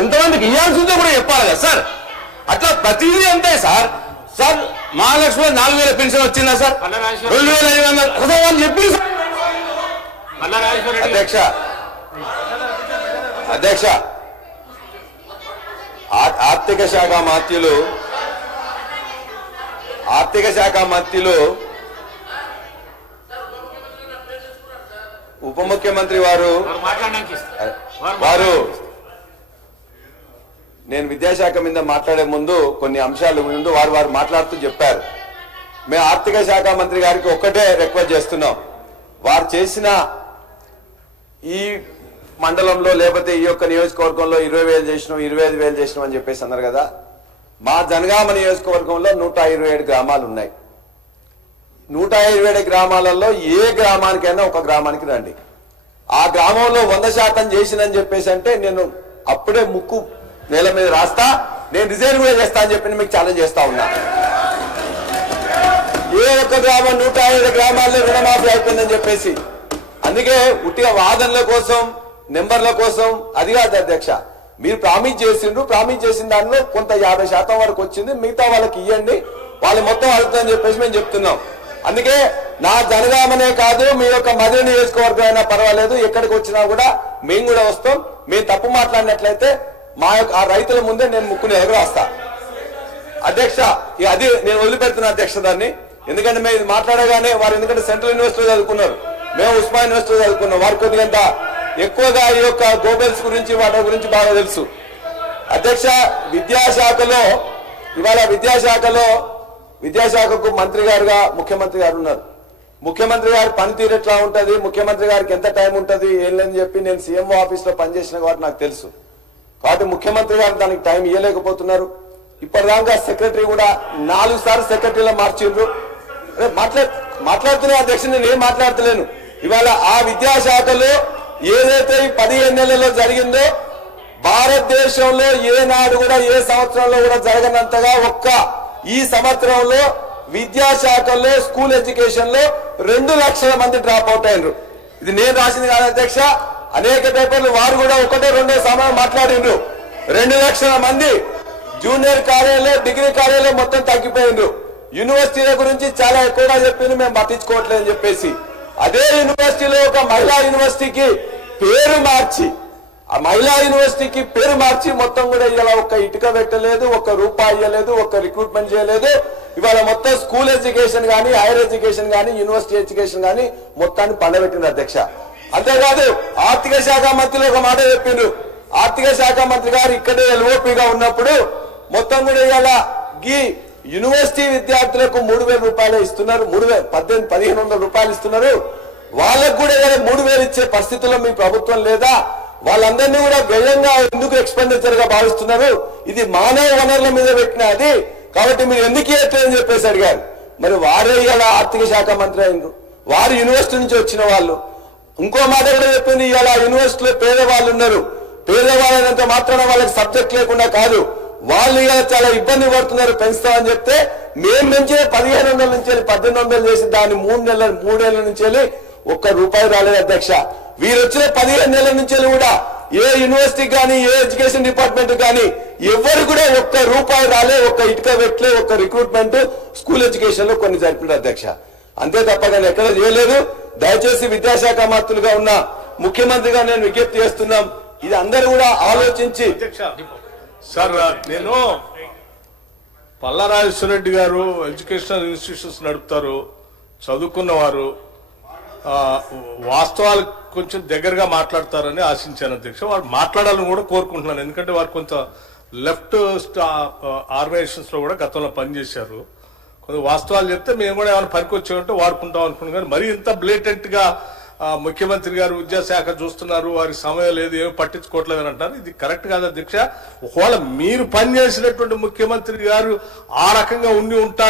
ఎంతమందికి ఇవ్వాల్సిందో కూడా చెప్పాలి కదా సార్. అట్లా ప్రతిదీ అంతే సార్. సార్ మహాలక్ష్మి 4000 పెన్షన్ వచ్చిందా సార్? 2500 చెప్పింది సార్. అధ్యక్ష ఆర్థిక శాఖ మంత్రులు ఉప ముఖ్యమంత్రి వారు నేను విద్యాశాఖ మీద మాట్లాడే ముందు కొన్ని అంశాల ముందు వారు మాట్లాడుతూ చెప్పారు. మేము ఆర్థిక శాఖ మంత్రి గారికి ఒక్కటే రిక్వెస్ట్ చేస్తున్నాం. వారు చేసిన ఈ మండలంలో లేకపోతే ఈ యొక్క నియోజకవర్గంలో 20,000 చేసినాం 25,000 చేసినాం అని చెప్పేసి అన్నారు కదా. మా జనగామ నియోజకవర్గంలో 127 గ్రామాలు ఉన్నాయి. 127 గ్రామాలలో ఏ గ్రామానికైనా ఒక గ్రామానికి రండి. ఆ గ్రామంలో 100% చేసినని చెప్పేసి అంటే నేను అప్పుడే ముక్కు నేల మీద రాస్తా, నేను రిజైన్ కూడా చేస్తా అని చెప్పి మీకు ఛాలెంజ్ చేస్తా ఉన్నా. ఏ ఒక్క గ్రామం 127 గ్రామాల్లో రుణమాఫీ అయిపోయిందని చెప్పేసి. అందుకే ఉట్టిగా వాదనల కోసం నెంబర్ల కోసం అది కాదు అధ్యక్ష. మీరు ప్రామిస్ చేసిన దానిలో కొంత 50% వరకు వచ్చింది, మిగతా వాళ్ళకి ఇవ్వండి, వాళ్ళు మొత్తం అడుగుతుందని చెప్పేసి మేము చెప్తున్నాం. అందుకే నా జనగామనే కాదు మీ యొక్క మధుర నియోజకవర్గం అయినా పర్వాలేదు, ఎక్కడికి వచ్చినా కూడా మేము కూడా వస్తాం. మేము తప్పు మాట్లాడినట్లయితే మా యొక్క ఆ రైతుల ముందే నేను ముక్కుని ఎగరేస్తా అధ్యక్ష. అది నేను వదిలిపెడుతున్నా అధ్యక్ష దాన్ని. ఎందుకంటే మేము ఇది మాట్లాడగానే వారు ఎందుకంటే సెంట్రల్ యూనివర్సిటీలో చదువుకున్నారు, మేము ఉస్మాన్ యూనివర్సిటీలో చదువుకున్నాం. వారు కొద్దిగా ఎక్కువగా ఈ యొక్క గోబెల్స్ గురించి వాటి గురించి బాగా తెలుసు అధ్యక్ష. విద్యాశాఖకు మంత్రి గారుగా ముఖ్యమంత్రి గారు ఉన్నారు. ముఖ్యమంత్రి గారి పనితీరు ఎట్లా ఉంటది, ముఖ్యమంత్రి గారికి ఎంత టైం ఉంటది ఏంటని చెప్పి నేను సీఎంఓ ఆఫీస్ లో పనిచేసిన కాబట్టి నాకు తెలుసు. కాబట్టి ముఖ్యమంత్రి గారు దానికి టైం ఇవ్వలేకపోతున్నారు. ఇప్పటిదాకా సెక్రటరీ కూడా 4 సార్లు సెక్రటరీలో మార్చిండ్రు. మాట్లాడుతున్నా అధ్యక్ష, నేను ఏం మాట్లాడతలేను. ఇవాళ ఆ విద్యాశాఖలో ఏదైతే ఈ 15 నెలల్లో జరిగిందో భారతదేశంలో ఏనాడు కూడా ఏ సంవత్సరంలో కూడా జరగనంతగా ఈ సంవత్సరంలో విద్యాశాఖలో స్కూల్ ఎడ్యుకేషన్ లో 2 లక్షల మంది డ్రాప్ అవుట్ అయినరు. ఇది నేను రాసింది కాదు అధ్యక్ష, అనేక పేపర్లు వారు కూడా 1-2 సమయం మాట్లాడిండ్రు. 2 లక్షల మంది జూనియర్ కాలేజీలో డిగ్రీ కాలేజీలో మొత్తం తగ్గిపోయిండ్రు. యూనివర్సిటీల గురించి చాలా ఎక్కువగా చెప్పింది, మేము పట్టించుకోవట్లేదని చెప్పేసి అదే యూనివర్సిటీలో ఒక మహిళా యూనివర్సిటీకి పేరు మార్చి మొత్తం కూడా ఇలా ఒక్క ఇటుక పెట్టలేదు, ఒక్క రూపాయి ఇవ్వలేదు, ఒక్క రిక్రూట్మెంట్ చేయలేదు. ఇవాళ మొత్తం స్కూల్ ఎడ్యుకేషన్ కానీ హైయర్ ఎడ్యుకేషన్ కానీ యూనివర్సిటీ ఎడ్యుకేషన్ కానీ మొత్తాన్ని పండబెట్టింది అధ్యక్ష. అంతేకాదు ఆర్థిక శాఖ మంత్రులు ఒక మాట చెప్పిండ్రు. ఆర్థిక శాఖ మంత్రి గారు ఇక్కడే ఎల్ఓపిగా ఉన్నప్పుడు మొత్తం కూడా ఇవాళ ఈ యూనివర్సిటీ విద్యార్థులకు 3,000 రూపాయలు ఇస్తున్నారు, 1,500 రూపాయలు ఇస్తున్నారు. వాళ్ళకు కూడా 3,000 ఇచ్చే పరిస్థితుల్లో మీ ప్రభుత్వం లేదా? వాళ్ళందరినీ కూడా వ్యయంగా ఎందుకు ఎక్స్పెండిచర్ గా భావిస్తున్నారు? ఇది మానవ వనరుల మీద పెట్టిన అది, కాబట్టి మీరు ఎందుకు ఇవ్వట్లేదని చెప్పేసి అడిగారు. మరి వారే ఇవాళ ఆర్థిక శాఖ మంత్రి అయినరు, వారు యూనివర్సిటీ నుంచి వచ్చిన వాళ్ళు. ఇంకో మాట కూడా చెప్పింది, ఇవాళ యూనివర్సిటీలో పేదవాళ్ళు ఉన్నారు, పేదవాళ్ళైనంత మాత్రాన వాళ్ళకి సబ్జెక్ట్ లేకుండా కాదు, వాళ్ళు ఇవాళ చాలా ఇబ్బంది పడుతున్నారు, పెంచుతామని చెప్తే మేము నుంచి 1,500 నుంచి 1,800 చేసి దాన్ని 3 ఏళ్ల నుంచి ₹1 రాలేదు అధ్యక్ష. వీరు వచ్చిన 15 నెలల నుంచి కూడా ఏ యూనివర్సిటీ కానీ ఏ ఎడ్యుకేషన్ డిపార్ట్మెంట్ కానీ ఎవరు కూడా ₹1 రాలే, ఒక్క ఇటుక పెట్టలే, ఒక్క రిక్రూట్మెంట్ స్కూల్ ఎడ్యుకేషన్ లో కొన్ని జరిపినారు అధ్యక్ష. అంతే తప్ప కానీ ఎక్కడ చేయలేదు. దయచేసి విద్యాశాఖ మంత్రులుగా ఉన్న ముఖ్యమంత్రిగా నేను విజ్ఞప్తి చేస్తున్నాం, ఇది అందరూ కూడా ఆలోచించి. సార్, నేను పల్లా రాజేశ్వరరెడ్డి గారు ఎడ్యుకేషనల్ ఇన్స్టిట్యూషన్స్ నడుపుతారు, చదువుకున్నవారు, వాస్తవాలు కొంచెం దగ్గరగా మాట్లాడతారని ఆశించాను అధ్యక్ష. వారు మాట్లాడాలని కూడా కోరుకుంటున్నాను, ఎందుకంటే వారు కొంత లెఫ్ట్ ఆర్గనైజేషన్స్ లో కూడా గతంలో పనిచేశారు. కొంత వాస్తవాలు చెప్తే మేము కూడా ఏమైనా పనికొచ్చామంటే వాడుకుంటాం అనుకున్నాం. కానీ మరీ ఇంత బ్లేటెంట్ గా ముఖ్యమంత్రి గారు విద్యాశాఖ చూస్తున్నారు, వారికి సమయం లేదు, ఏమి పట్టించుకోవట్లేదు అని అంటారు. ఇది కరెక్ట్ కాదు అధ్యక్ష. ఒకవేళ మీరు పనిచేసినటువంటి ముఖ్యమంత్రి గారు ఆ రకంగా ఉండి ఉంటారు